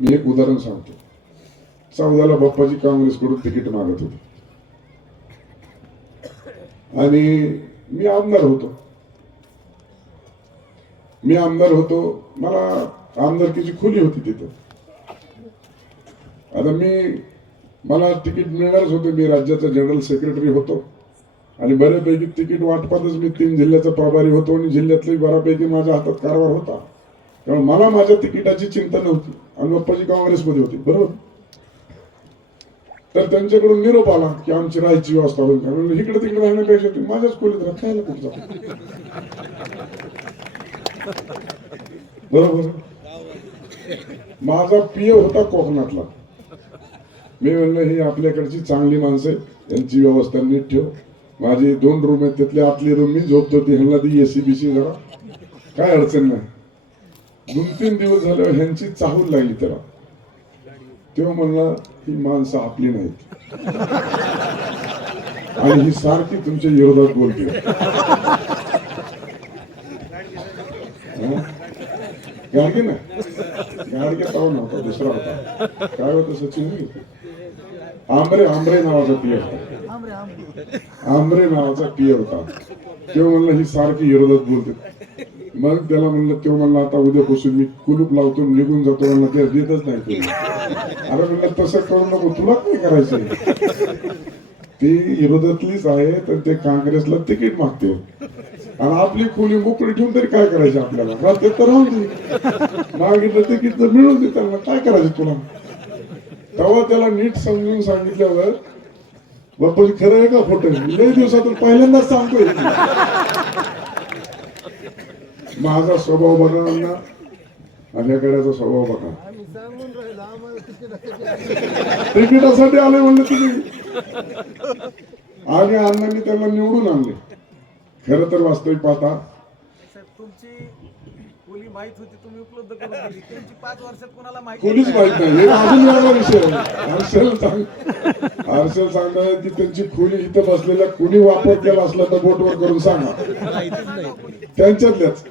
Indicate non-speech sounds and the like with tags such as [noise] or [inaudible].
मी एक उदाहरण सांगतो. चौदाला बाप्पाजी काँग्रेसकडून तिकीट मागत होते. आणि मी आमदार होतो. मी आमदार होतो. मला आमदारकीची खुली होती तिथं. आता मी मला तिकीट मिळणारच होते. मी राज्याचा जनरल सेक्रेटरी होतो. आणि बऱ्यापैकी तिकीट वाटपातच मी तीन जिल्ह्याचा प्रभारी होतो आणि जिल्ह्यातले बऱ्यापैकी माझ्या हातात कारभार होता. त्यामुळे मला माझ्या तिकिटाची चिंता नव्हती. आणि बाप्पाजी काँग्रेसमध्ये होते. बरोबर? तर त्यांच्याकडून निरोप आला की आमची राहायची व्यवस्था होईल. का म्हणलं इकडे तिकडे राहण्यापेक्षा तुम्ही माझ्याच खोलीत राहा खायला कुठं बरोबर? माझा पिय होता कोकणातला. मी म्हणलं ही आपल्याकडची चांगली माणसं आहे व्यवस्था नीट ठेव. माझी दोन रूम आहेत. त्यातली आतली रूम मी झोपतो. ती ह्यांना ती एसी बीसी जरा. काय अडचण नाही. दोन तीन दिवस झाल्यावर ह्यांची चाहूल लागली त्याला तेव्हा म्हणला ही माणसं आपली नाहीत. आणि ही सारखी तुमच्या विरोधात बोलते? गाडगे ना? गाडगे पाहून नव्हता दुसरा होता. काय होतं सचिन? आंबरे आंबरे नावाचा पिय होता. आंबरे नावाचा पिय होता. तेव्हा म्हणलं ही सारखी विरोधात बोलते. मग त्याला म्हणलं तो म्हणला आता उद्यापासून मी कुलूप लावतो आणि निघून जातो म्हणलं ते देतच नाही ते अरे म्हणलं तसं करू नको तुला काय करायचंय? ती विरोधातलीच आहे तर ते काँग्रेसला तिकीट मागते. आणि आपली खोली मोकळी ठेवून तरी काय करायचं आपल्याला? राहते तर राहू दे. मागितलं तिकीट तर मिळून दे त्यांना काय करायचं तुला? तेव्हा त्याला नीट समजून सांगितल्यावर बाप्पाजी खरं आहे का खोटं? लय दिवसातून पहिल्यांदाच सांगतोय. माझा स्वभाव बघा ना माझ्याकडेचा स्वभाव बघा तिकिटासाठी आले म्हणले तुम्ही. आणि अण्णांनी त्यांना निवडून आणले. खरं तर वास्तविक पाहता खोली माहीत होती तुम्ही उपलब्ध करून [laughs] दिली. त्यांची पाच वर्षात कोणाला माहीत कोणीच माहीत नाही. हे अजून वेगळा विषय आहे. हर्षल सांग हर्षल सांगताय की त्यांची खोली इथं बसलेल्या कुणी वापर केला असला तर बोटवर करून सांगा. त्यांच्यातल्याच